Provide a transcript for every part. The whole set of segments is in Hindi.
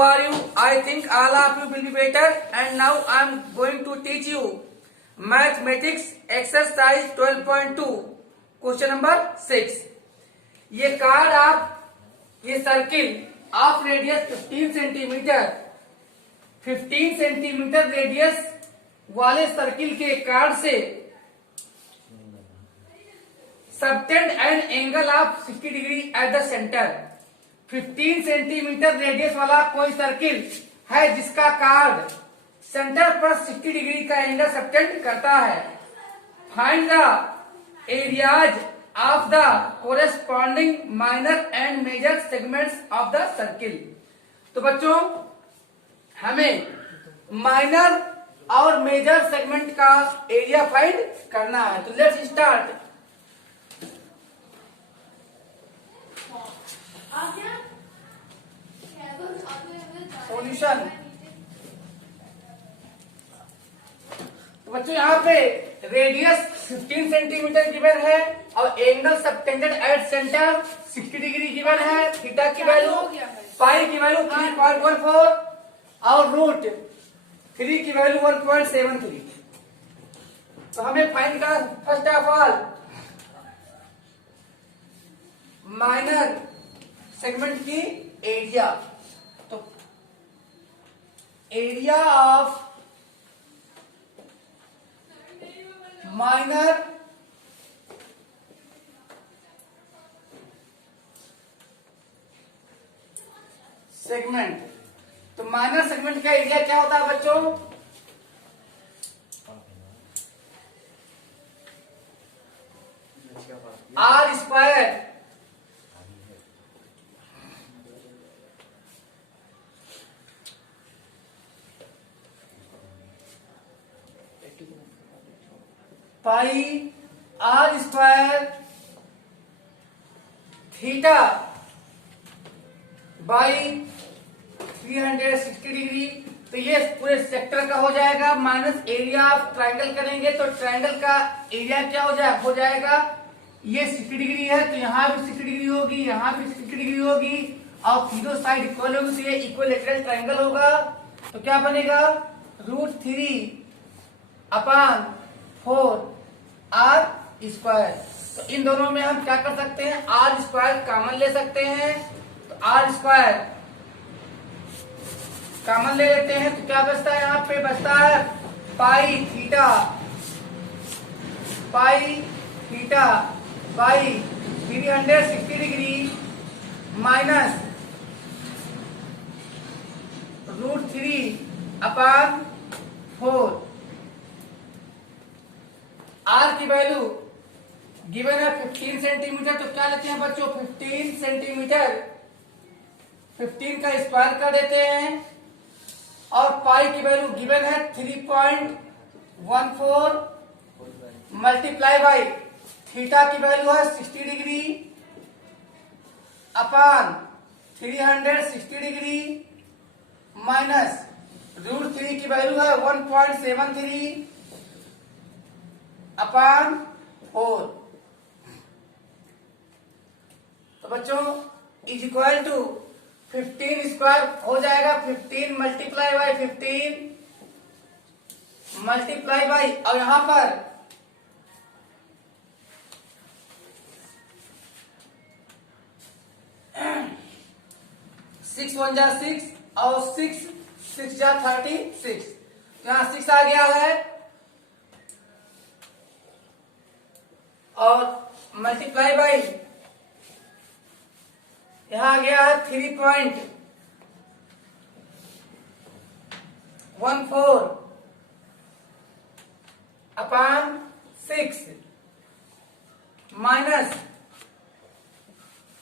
are you? I think all of you will be better. And now I am going to teach you mathematics exercise 12.2 question number 6। ये कार्ड आप ये circle of radius 15 centimetre 15 centimetre radius वाले सर्किल के कार्ड से subtend an angle of 60 degree at the centre. 15 centimetre radius वाला कोई सर्किल है जिसका कार्ड सेंटर पर 60 डिग्री का एंगल सबटेंड करता है। Find the areas of the corresponding minor and major segments of the circle. तो बच्चों हमें माइनर और मेजर सेगमेंट का एरिया फाइंड करना है। तो लेट्स स्टार्ट। सॉल्यूशन। तो बच्चों यहाँ पे रेडियस 15 सेंटीमीटर गिवन है और angle subtended at centre 60 degree given है। थीटा की वैल्यू पाई की वैल्यू 3.14 और रूट 3 की वैल्यू 1.73। तो हमें फाइंड करना first of all minor segment की एरिया। तो एरिया ऑफ माइनर सेगमेंट। तो माइनर सेगमेंट का एरिया क्या होता है बच्चों? R square pi R square theta by 360 degree. तो ये पूरे सेक्टर का हो जाएगा माइनस एरिया ऑफ ट्राइंगल करेंगे तो ट्राइंगल का एरिया क्या हो जाएगा ये 60 डिग्री है तो यहाँ भी 60 डिग्री होगी, यहाँ भी 60 डिग्री होगी और तीनों साइड इक्वल होगी तो ये इक्विलैटरल ट्राइंगल होगा। तो क्या बनेगा √3/4 आर स्क्वायर। तो इन दोनों में हम क्या कर सकते हैं आर स्क्वायर कॉमन ले सकते हैं। तो आर स्क्वायर कॉमन ले लेते हैं तो क्या बचता है यहाँ पे बचता है pi theta by 360 degree minus √3/4। R की वैल्यू गिवन है 15 सेंटीमीटर। तो क्या लेते हैं बच्चों 15 सेंटीमीटर 15 का स्क्वायर कर देते हैं और पाई की वैल्यू गिवन है 3.14 मल्टीप्लाई बाई थीटा की वैल्यू है 60 डिग्री अपान 360 डिग्री माइनस √3 की वैल्यू है 1.73 अपान 4। तो बच्चों इज इक्वल टू 15 स्क्वायर हो जाएगा 15 मल्टीप्लाई बाई 15 मल्टीप्लाई बाई और यहां पर 6 1 जा 6 और 6 6 जा 36। यहाँ 6 आ गया है और मल्टीप्लाई बाई यहां आ गया है 3.14 अपान 6 माइनस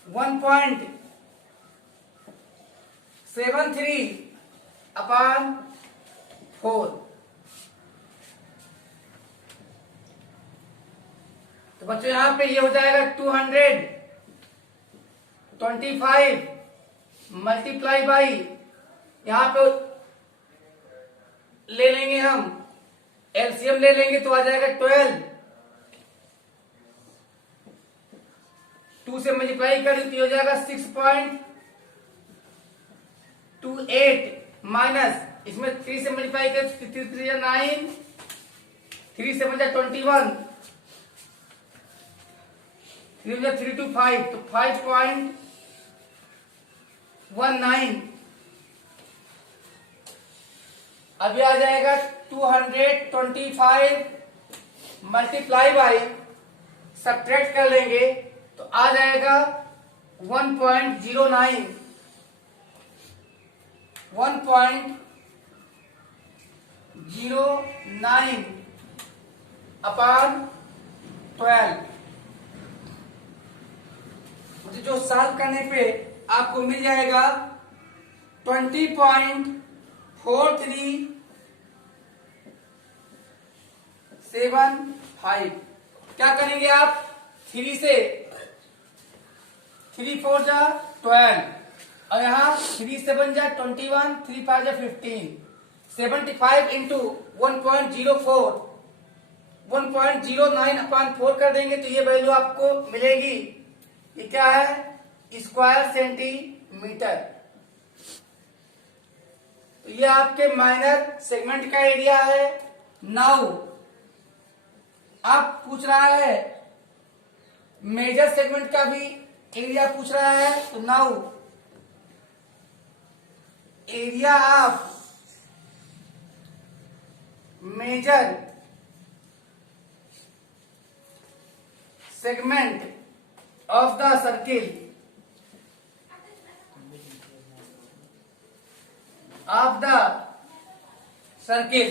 1.73 अपान 4। तो बच्चों यहां पे ये हो जाएगा 225 मल्टीप्लाई बाई यहां पे ले लेंगे हम एलसीएम ले लेंगे तो आ जाएगा 12। 2 से मल्टीप्लाई करें तो हो जाएगा 6.5 28 माइनस इसमें 3 से मल्टीप्लाई कर 3 3 9, 3 से बचा 21, 3 3 2 5 तो 5.19। अभी आ जाएगा 225 मल्टीप्लाई बाई, सब्ट्रैक्ट कर लेंगे तो आ जाएगा 1.09 अपॉन 12। जो सॉल्व करने पे आपको मिल जाएगा 20.4375। क्या करेंगे आप, 3 से 3 4 जा 12 और यहाँ 3 7 जा 21, 3 5 जा 15, 75 इंटू 1.09 अपॉन 4 कर देंगे तो ये वैल्यू आपको मिलेगी। ये क्या है, स्क्वायर सेंटीमीटर। तो ये आपके माइनर सेगमेंट का एरिया है। नाउ आप पूछ रहा है मेजर सेगमेंट का भी एरिया पूछ रहा है। तो now area of major segment of the circle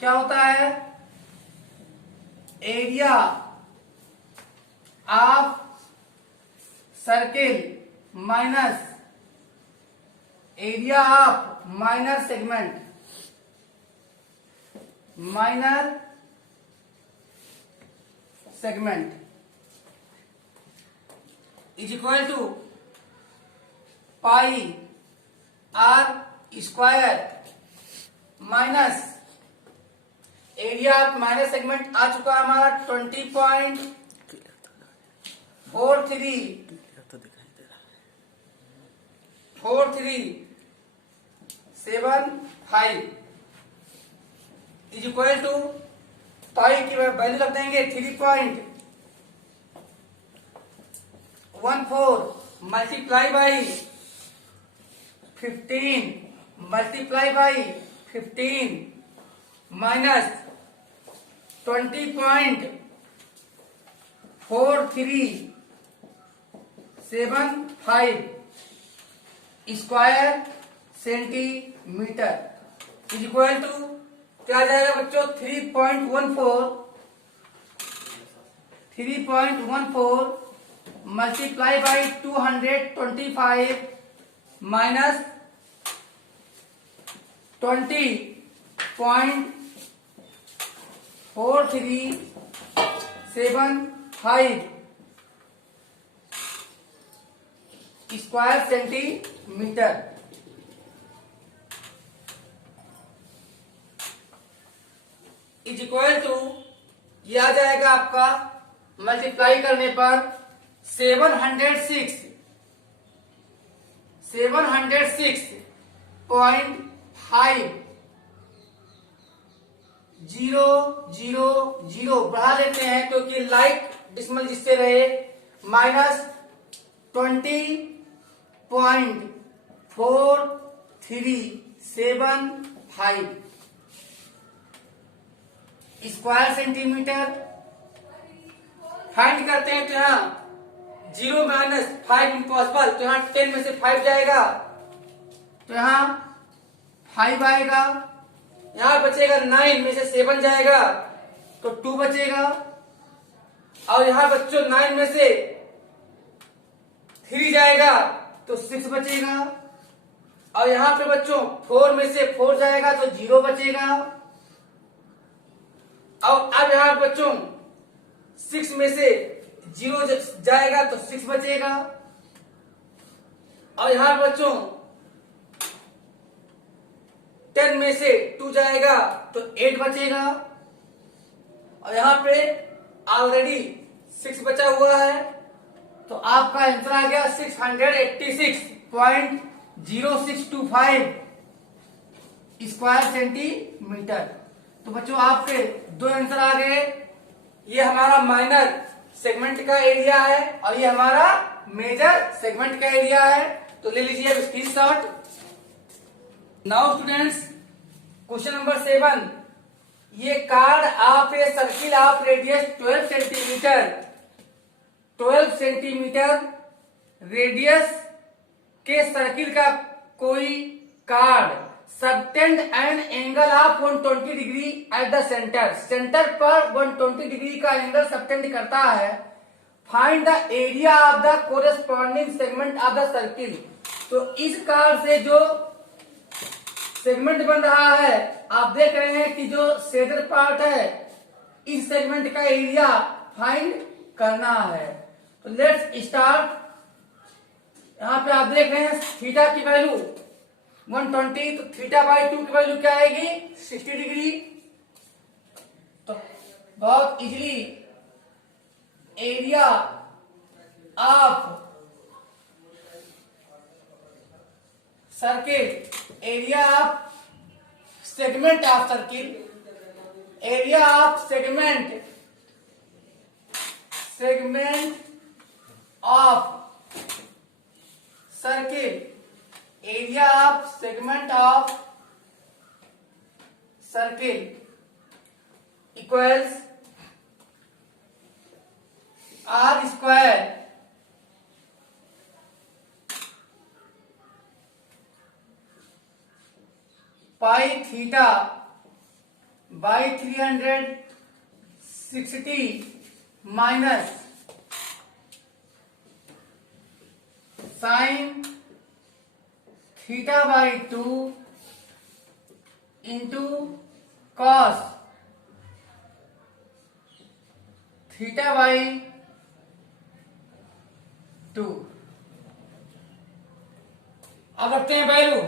क्या होता है, area of circle minus area of minor segment is equal to pi R square minus area of minor segment आ चुका है हमारा 20.4375 इज इक्वल टू पाई की वैल्यू रख देंगे 3.14 multiply by 15 multiply by 15 minus 20.4375 square centimetre is equal to क्या आ जाएगा बच्चों, 3.14 multiply by 225 minus 20.4375 square centimetre is equal to ये आ जाएगा आपका मल्टीप्लाई करने पर 706.5000 बढ़ा लेते हैं क्योंकि लाइक डिसिमल जिससे रहे, माइनस 20.4375 स्क्वायर सेंटीमीटर फाइंड करते हैं। तो यहाँ 0 माइनस 5 इम्पॉसिबल, तो यहाँ 10 में से 5 जाएगा तो यहाँ 5 आएगा, यहाँ बचेगा 9 में से 7 जाएगा तो 2 बचेगा, और यहाँ बच्चों 9 में से 3 जाएगा तो 6 बचेगा, और यहाँ पे बच्चों 4 में से 4 जाएगा तो 0 बचेगा, और अब यहाँ बच्चों 6 में से 0 जाएगा तो 6 बचेगा, और यहाँ बच्चों 10 में से 2 जाएगा तो 8 बचेगा, और यहाँ पे ऑलरेडी 6 बचा हुआ है तो आपका आंसर आ गया 686.0625 स्क्वायर सेंटीमीटर। तो बच्चों आपके दो आंसर आ गए। ये हमारा माइनर सेगमेंट का एरिया है और ये हमारा मेजर सेगमेंट का एरिया है। तो ले लीजिए अब screenshot. Now students, question number 7, ये card of a circle of radius 12 centimetre radius के सर्किल का कोई card subtend an angle of 120 degree at the centre. Centre पर 120 डिग्री का एंगल सबटेंड करता है। Find the area of the corresponding segment of the circle. तो इस कार्ड से जो सेगमेंट बन रहा है, आप देख रहे हैं कि जो शेडर पार्ट है, इस सेगमेंट का एरिया फाइंड करना है। तो लेट्स स्टार्ट। यहां पे आप देख रहे हैं थीटा की वैल्यू 120, तो थीटा बाई 2 की वैल्यू क्या आएगी 60 डिग्री। तो बहुत easily area of circle, area of segment of circle, area of segment of circle, area of segment of circle equals R square pi theta by 360 minus sine theta by 2 into cos theta by 2। अब रखते हैं वैल्यू।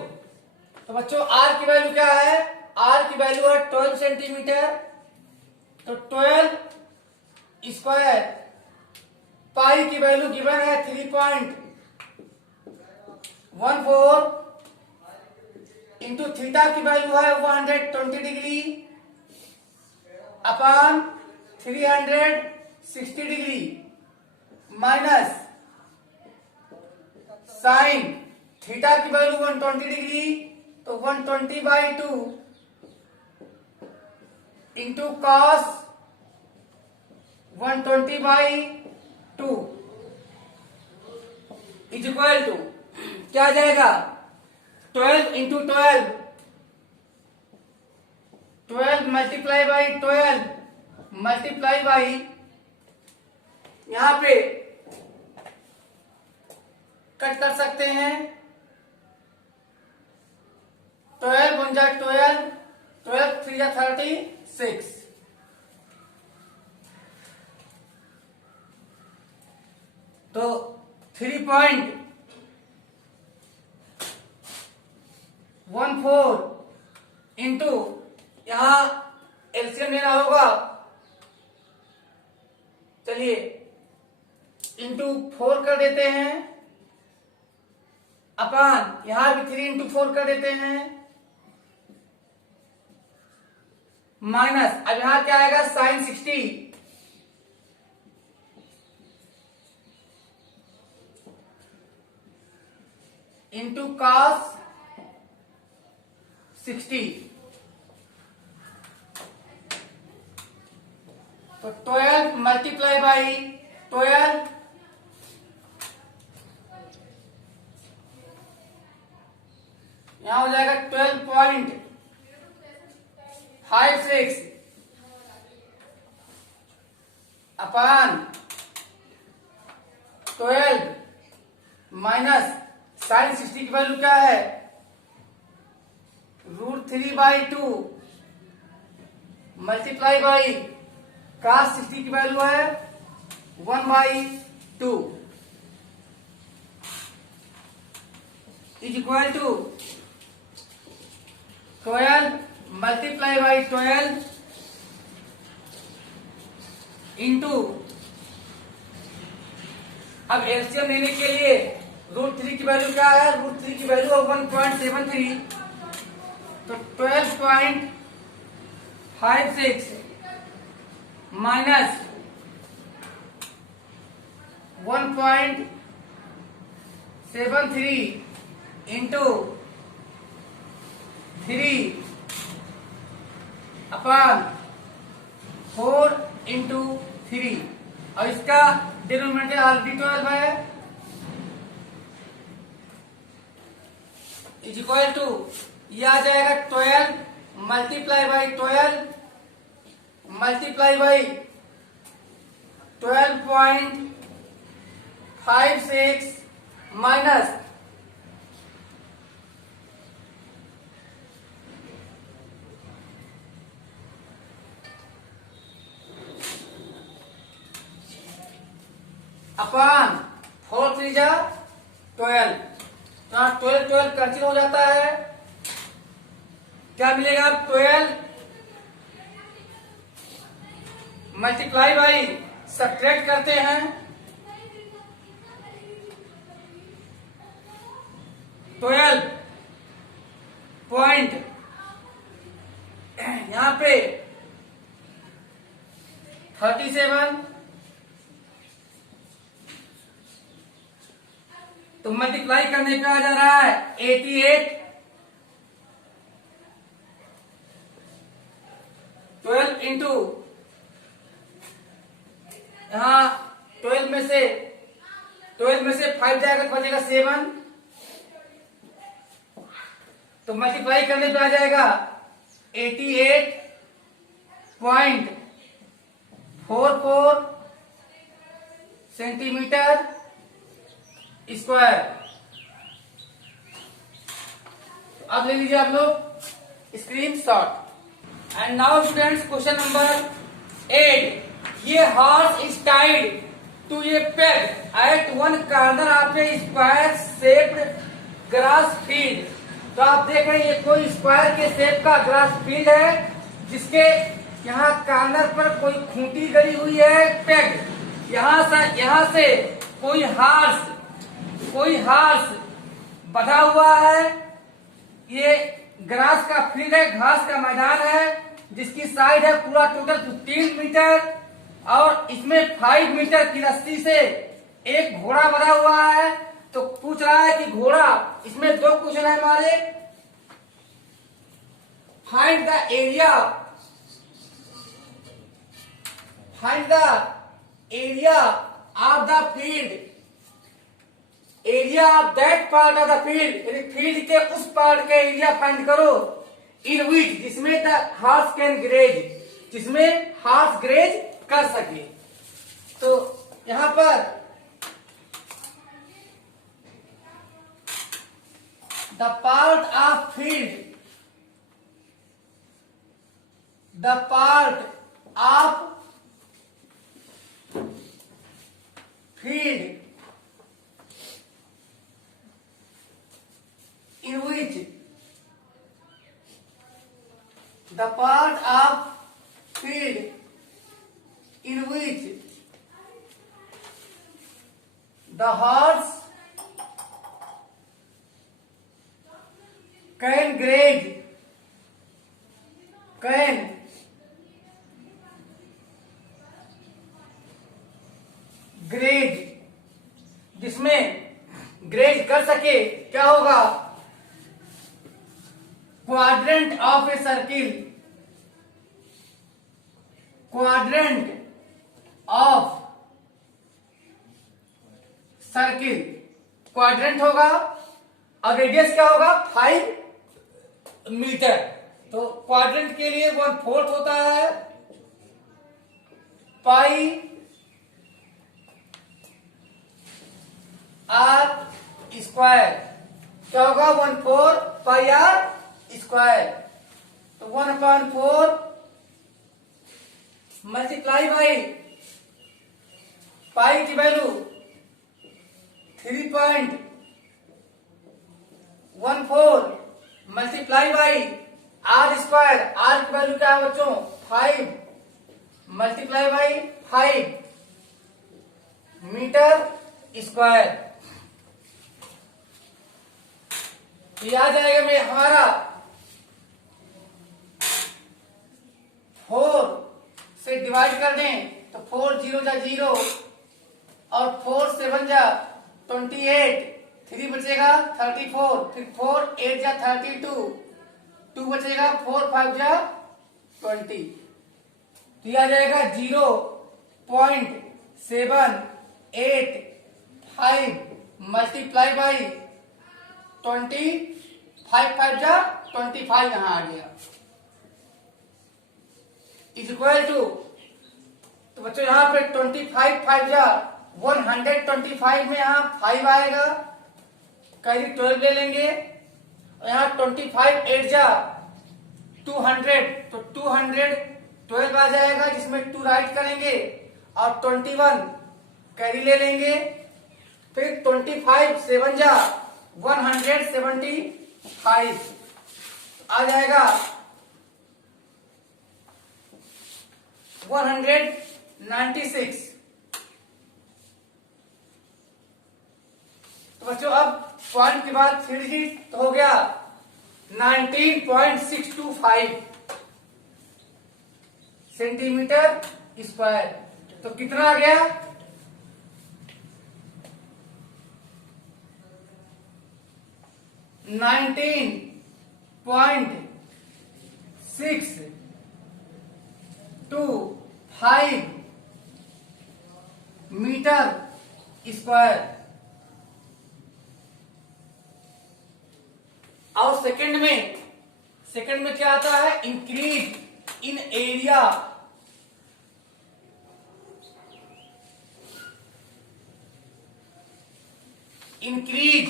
तो बच्चों आर की वैल्यू क्या है, आर की वैल्यू है 12 सेंटीमीटर। तो 12 स्क्वायर पाई की वैल्यू गिवन है 3.14 इंटू थीटा की वैल्यू है 120 degree upon 360 degree minus sine theta की वैल्यू 120 डिग्री, तो 120 by 2 into cos 120 by 2 is equal to क्या आ जाएगा 12 into 12 multiply by 12 multiply by यहां पे कट कर सकते हैं। 12 1 जा 12, 12 3 जा 36। तो 3.14 इंटू यहां एलसीएम लेना होगा, चलिए इंटू 4 कर देते हैं अपान यहां भी 3 इंटू 4 कर देते हैं माइनस अब यहां क्या आएगा साइन 60 इंटू कॉस 60। तो 12 मल्टीप्लाई बाई 12 यहां हो जाएगा 12.56 अपान 12 माइनस साइन 60 की वैल्यू क्या है √3/2 मल्टीप्लाई बाई cos 60 की वैल्यू है 1/2 is equal to 12 multiply by 12 into अब एलसीएम लेने के लिए √3 की वैल्यू क्या है, √3 की वैल्यू है 1.73, तो 12.56 माइनस 1.73 इंटू 3 अपॉन 4 इंटू 3, और इसका डिनोमिनेटर ऑलरेडी 12 है, इज इक्वल टू ये आ जाएगा 12 multiply by 12 multiply by 12.56 minus 4 3 जा 12, तो 12 12 कैंसिल हो जाता है, क्या मिलेगा 12 मल्टीप्लाई बाई सब्ट्रैक्ट करते हैं 12 पॉइंट यहां पे 37, तो मल्टीप्लाई करने पे आ जा रहा है 88, 12 इंटू यहां 12 में से 5 जाएगा तो बचेगा 7, तो मल्टीप्लाई करने पे आ जाएगा 88.44 सेंटीमीटर स्क्वायर। अब ले लीजिए आप लोग screenshot. And now students question number 8, ये horse is tied to a peg at one corner of a square shaped grass field. तो आप देख रहे हैं ये कोई स्क्वायर के शेप का ग्रास फील्ड है, जिसके यहाँ कॉर्नर पर कोई खूंटी गड़ी हुई है, पेग। यहाँ से कोई हार्स बंधा हुआ है। ये ग्रास का फील्ड है, घास का मैदान है, जिसकी साइड है पूरा टोटल 15 मीटर, और इसमें 5 मीटर की रस्सी से एक घोड़ा बंधा हुआ है। तो पूछ रहा है कि घोड़ा, इसमें 2 क्वेश्चन है हमारे, find the area of the field, area of that part of the field, यानी फील्ड के उस पार्ट का एरिया फाइंड करो, इन विच, जिसमें द हॉर्स कैन ग्रेज, जिसमें हॉर्स ग्रेज कर सके। तो यहां पर the part of field, the part of field in which the part of field in which the horse can graze, जिसमें ग्रेज कर सके, क्या होगा, quadrant of a circle, quadrant of circle, quadrant होगा और रेडियस क्या होगा 5 मीटर। तो क्वाड्रेंट के लिए 1/4 होता है पाई आर स्क्वायर, क्या होगा 1/4 पाई आर स्क्वायर। तो 1/4 मल्टीप्लाई बाई पाई की value 3.14 multiply by R square, R की वैल्यू क्या है बच्चों 5 मल्टीप्लाई बाई 5 मीटर स्क्वायर। ये आ जाएगा मैं हमारा 4 से डिवाइड कर दें तो 4 0 जा 0 और 4 7 जा 28, 3 बचेगा 34, फिर 4 8 जा 32, 2 बचेगा 4 5 जा 20। तो यह आ जाएगा 0.785 मल्टीप्लाई बाई 20, 5 5 जा 25 यहां आ गया, इज इक्वल टू, तो बच्चों यहां पे 25 5 जा 125 में यहां 5 आएगा, करीब 12 ले लेंगे, और यहां 25 8 जा 200, तो 212 आ जाएगा, जिसमें 2 राइट करेंगे, और 21 कैरी ले लेंगे, फिर 25 7 जा 175 आ जाएगा 196। तो बच्चों अब पॉइंट के बाद 3 डिजिट हो गया 19.625 सेंटीमीटर स्क्वायर। तो कितना आ गया? 19.625 मीटर स्क्वायर। और सेकंड में क्या आता है? Increase in area, increase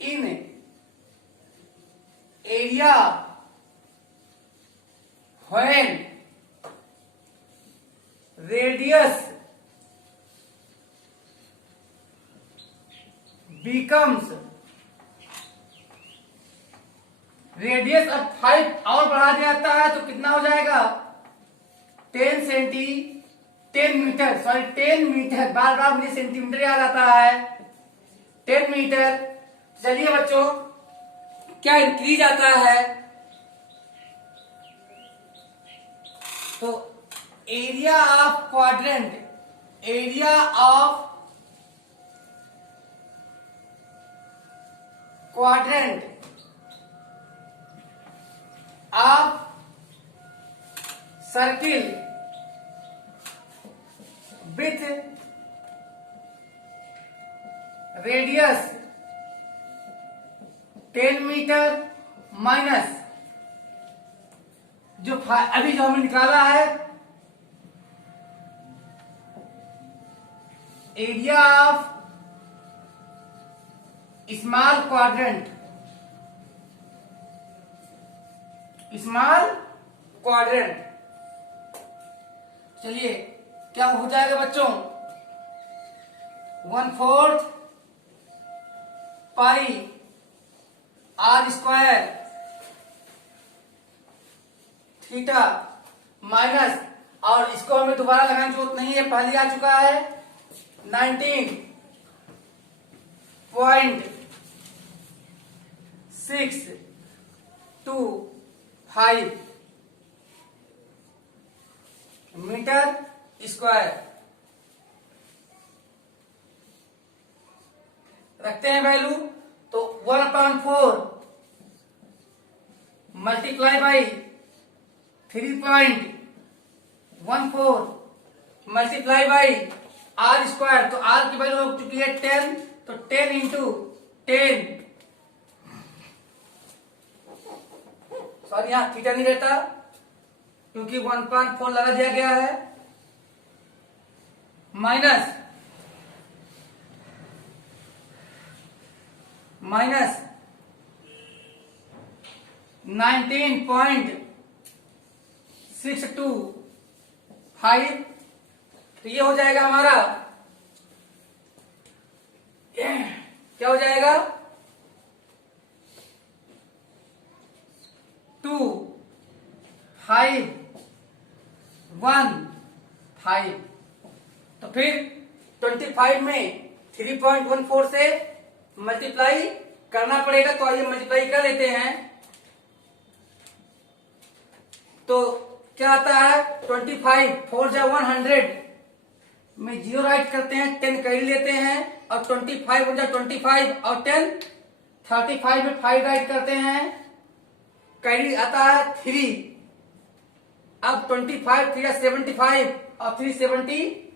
in area when radius becomes, radius अब 5 और बढ़ा दिया जाता है तो कितना हो जाएगा? 10 मीटर, बार बार मुझे सेंटीमीटर याद आता है, 10 मीटर। चलिए बच्चों, क्या इंक्रीज आता है? तो area of quadrant, area of quadrant of circle with radius 10 metre minus जो अभी जो हमने निकाला है एरिया ऑफ स्मॉल क्वाड्रेंट, चलिए क्या हो जाएगा बच्चों? 1/4 पाई आर स्क्वायर थीटा माइनस, और इसको हमें दोबारा लगाने की जरूरत नहीं है, पहले आ चुका है 19.625 मीटर स्क्वायर। रखते हैं वैल्यू, तो 1/4 multiply by 3.14 multiply by R square, तो आर की वैल्यू हो चुकी है 10, तो 10 इंटू 10, सॉरी यहां थीटा नहीं रहता क्योंकि 1/4 लगा दिया गया है, माइनस 19.625, तो ये हो जाएगा हमारा, क्या हो जाएगा? 2515। तो तो फिर 25 में 3.14 से मल्टीप्लाई करना पड़ेगा। तो आइए मल्टीप्लाई कर लेते हैं। तो क्या आता है 25 4 जा 100 में 0 राइट करते हैं, 10 कैरी लेते हैं और 25 हो जाए 25 और 10 35 में 5 राइट करते हैं, कैरी आता है 3। अब 25 3 75 और 3 78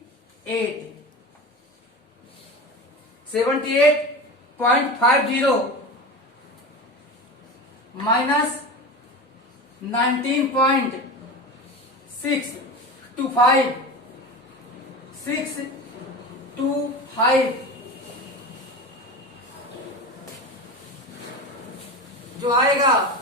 78.50 माइनस 19.625 जो आएगा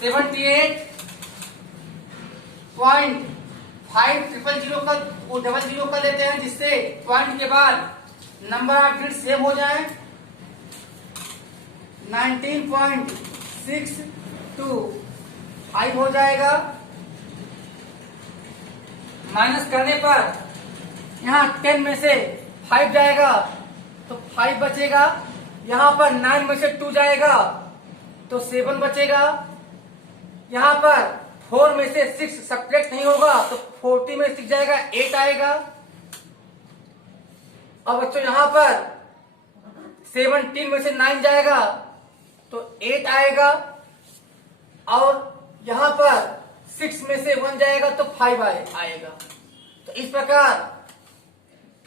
78.500 का वो डबल जीरो कर लेते हैं, जिससे पॉइंट के बाद नंबर ऑफ डिजिट सेम हो जाए। 19.625 हो जाएगा। माइनस करने पर यहाँ 10 में से 5 जाएगा तो 5 बचेगा। यहाँ पर 9 में से 2 जाएगा तो 7 बचेगा। यहाँ पर 4 में से 6 सब्ट्रैक्ट नहीं होगा तो 40 में 6 जाएगा, 8 आएगा। और बच्चों यहाँ पर 17 में से 9 जाएगा तो 8 आएगा। और यहाँ पर 6 में से 1 जाएगा तो 5 आएगा। तो इस प्रकार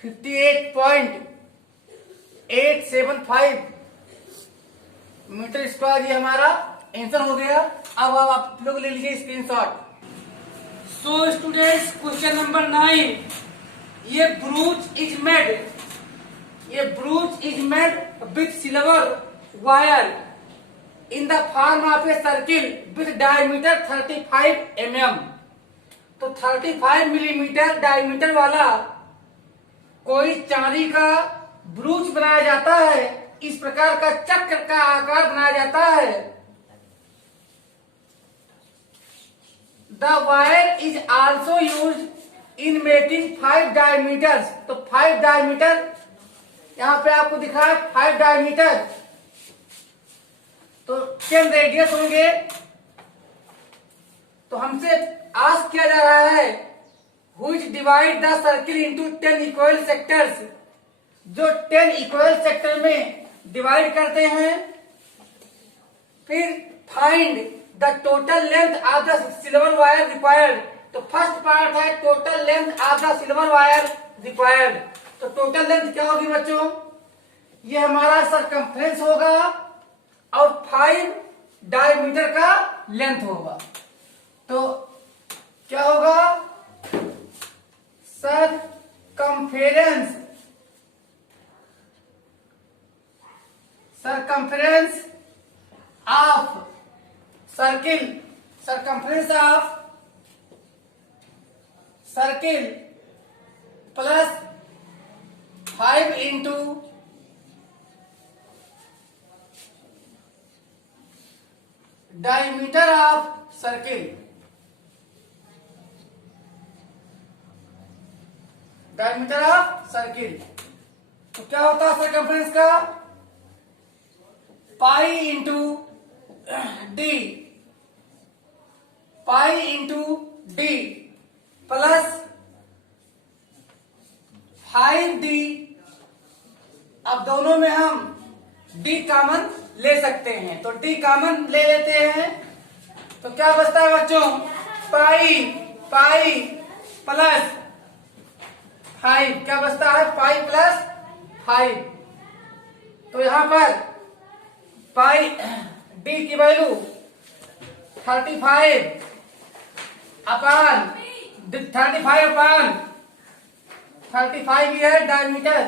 58.875 मीटर स्क्वायर ये हमारा आंसर हो गया। अब आप लोग ले लीजिए screenshot. So students, question number 9, ये ब्रूच is made with silver wire in the form of a circle with diameter 35 mm। तो 35 मिलीमीटर डायमीटर वाला कोई चांदी का ब्रूच बनाया जाता है। इस प्रकार का चक्र का आकार बनाया जाता है। The wire is also use in making 5 diameters. तो 5 डायमीटर यहाँ पे आपको दिखा है 5 डायमीटर, तो 10 रेडियस होंगे। तो हमसे आस्क किया जा रहा है which divide the circle into 10 equal sectors, जो 10 इक्वल सेक्टर में डिवाइड करते हैं। फिर find the total length of the silver wire required. तो फर्स्ट पार्ट है total length of the silver wire required. तो टोटल लेंथ क्या होगी बच्चों? ये हमारा सरकमफ्रेंस होगा और 5 डायमीटर का लेंथ होगा। तो क्या होगा? Circumference of circle, circumference of circle plus 5 into diameter of circle. Diameter of circle तो क्या होता है सरकमफ्रेंस का? Pi into D plus 5d। अब दोनों में हम d कॉमन ले सकते हैं, तो d कॉमन ले लेते हैं। तो क्या बचता है बच्चों? Pi plus 5। क्या बचता है? Pi plus 5। तो यहां पर पाई d की वैल्यू 35 अपान 35 ही है डायमीटर।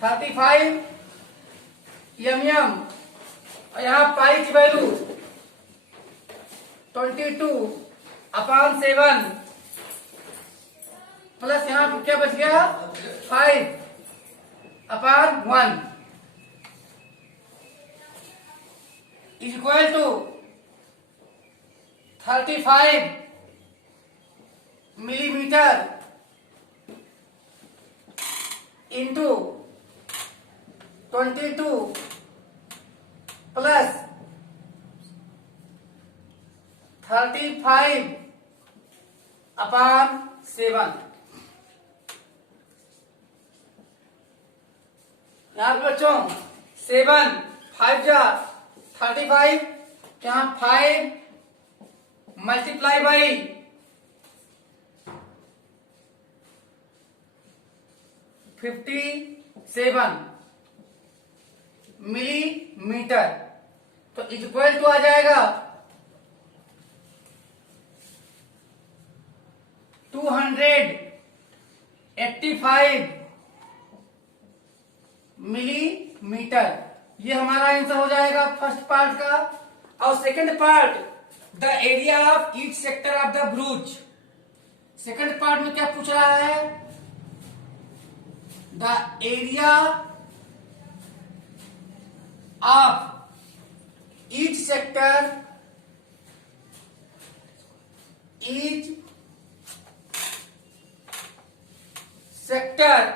35 mm और यहाँ पाई की वैल्यू 22 अपान 7 प्लस यहाँ पर क्या बच गया? 5 upon 1 is equal to 35 millimetre into 22 plus 35 upon 7। यहाँ पे बच्चों 7 5 जा 35, यहाँ 5 मल्टीप्लाई बाई 57 मिलीमीटर, तो इक्वल टू आ जाएगा 285 मिलीमीटर। ये हमारा आंसर हो जाएगा फर्स्ट पार्ट का। और second part, the area of each sector of the brooch. Second part में क्या पूछ रहा है? The area of each sector, each sector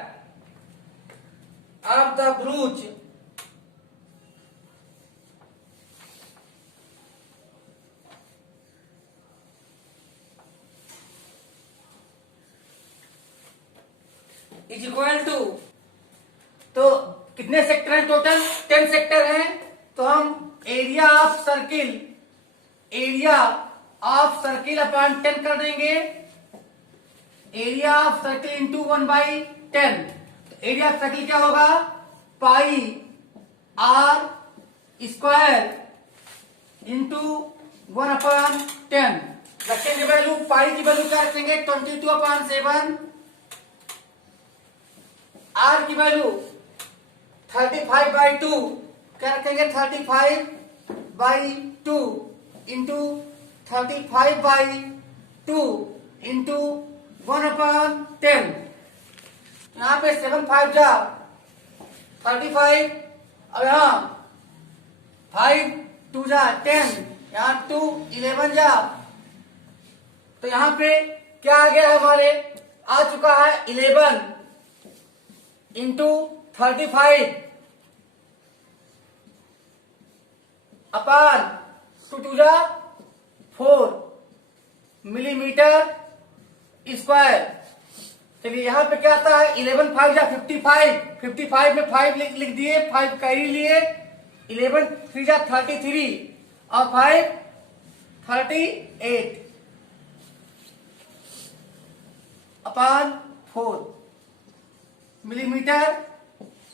of the brooch is equal to, तो कितने सेक्टर हैं टोटल? 10 सेक्टर हैं। तो हम area of circle, area of circle upon 10 कर देंगे। Area of circle into 1/10। Area of circle क्या होगा? पाई आर स्क्वायर इंटू 1/10। रखेंगे वैल्यू, पाई की वैल्यू क्या रखेंगे? 22/7। आर की वैल्यू 35/2 क्या रखेंगे? 35/2 इंटू 35/2 इंटू 1/10। यहाँ पे 7 5 जा 35, अब यहाँ 5 2 जा 10, यहाँ 2 11 जा, तो यहाँ पे क्या आ गया है? हमारे आ चुका है 11 इंटू 35 अपॉन 2 2 जा 4 मिलीमीटर स्क्वायर। चलिए यहाँ पे क्या आता है? 11 5 जा 55, 55 में 5 लिख दिए, 5 कैरी लिए, 11 3 जा 33 और 5 38 अपॉन 4 मिलीमीटर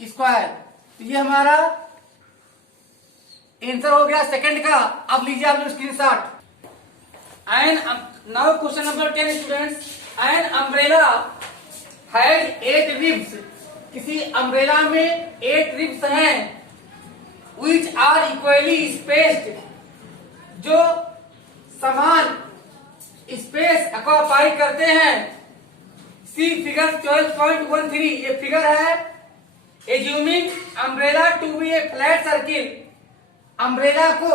स्क्वायर। तो ये हमारा आंसर हो गया सेकंड का। अब लीजिए आप लोग screenshot. And now question number 10 students, an umbrella has 8 ribs. किसी अम्ब्रेला में 8 रिब्स हैं, विच आर इक्वली स्पेस्ड, जो समान स्पेस ऑक्युपाई करते हैं। सी फिगर 12.13, ये फिगर है। Assuming umbrella to be a flat circle, umbrella को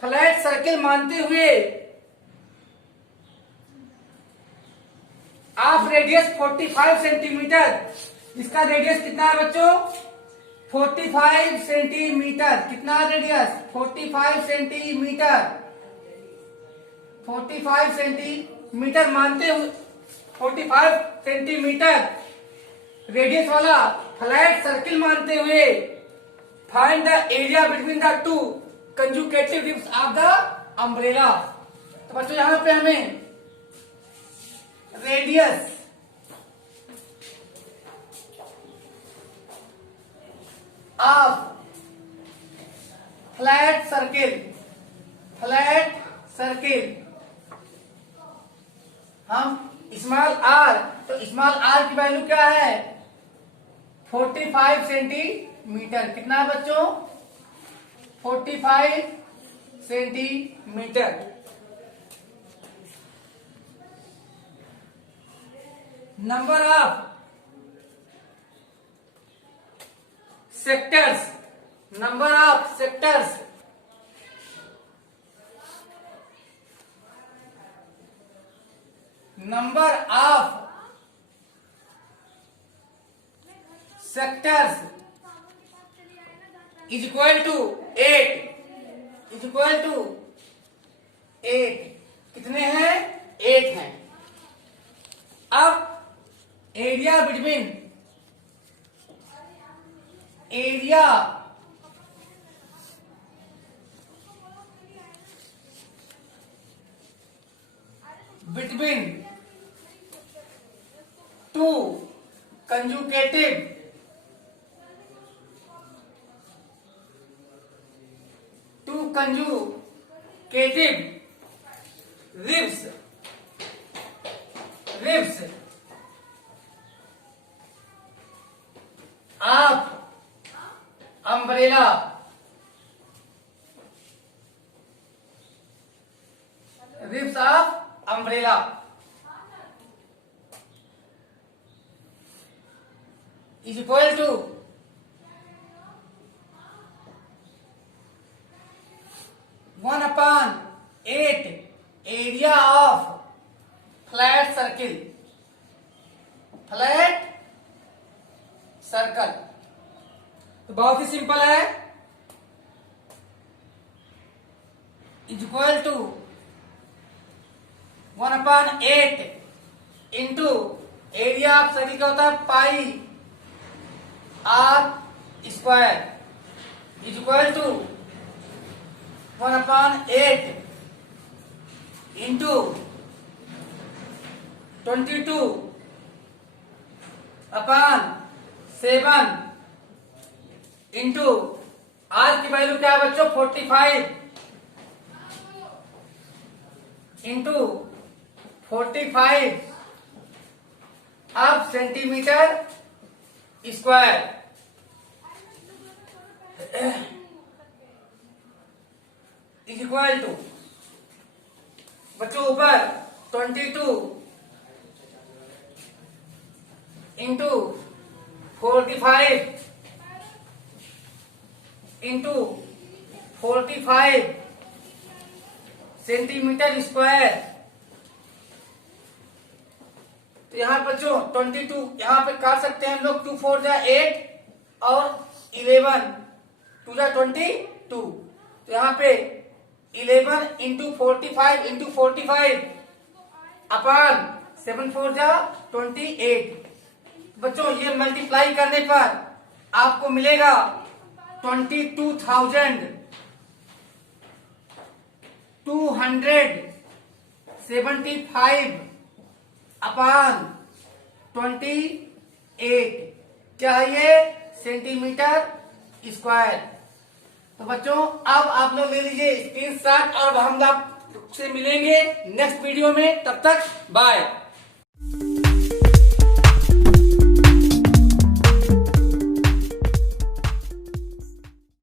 फ्लैट सर्किल मानते हुए, ऑफ रेडियस 45 सेंटीमीटर, इसका रेडियस कितना है बच्चों? 45 सेंटीमीटर। कितना रेडियस? 45 सेंटीमीटर, 45 सेंटीमीटर मानते हुए, 45 सेंटीमीटर रेडियस वाला फ्लैट सर्किल मानते हुए, find the area between the two conjugative ribs of the umbrella. तो बच्चों यहां पे हमें radius of flat circle, flat circle हम स्मॉल आर, तो स्मॉल आर की वैल्यू क्या है? 45 सेंटीमीटर। कितना है बच्चों? 45 centimetre. Number of sectors, number of sectors, number of sectors is equal to 8, is equal to 8. कितने हैं? 8 हैं. अब area between, area between two conjugative ribs of umbrella is equal to 1/8 area of flat circle. तो बहुत ही सिंपल है, is equal to 1/8 into area of circle क्या होता है? Pi R square is equal to 1/8 into 22/7 into R की वैल्यू क्या है बच्चों? 45 इंटू 45 अब centimetre square is equal to बच्चों ऊपर 22 इंटू 45 इंटू 45 सेंटीमीटर स्क्वायर. तो यहाँ बच्चों 22 यहाँ पे काट सकते हैं हम लोग. 2 4 जा 8 और 11 2 जा 22. तो यहाँ पे 11 इंटू 45 इंटू 45 अपॉन 7 4 जा 28. बच्चों ये मल्टीप्लाई करने पर आपको मिलेगा 22,275 अपॉन 28 क्या है ये? Centimetre square. तो बच्चों अब आप लोग ले लीजिए स्क्रीनशॉट और हम आपसे मिलेंगे नेक्स्ट वीडियो में. तब तक बाय.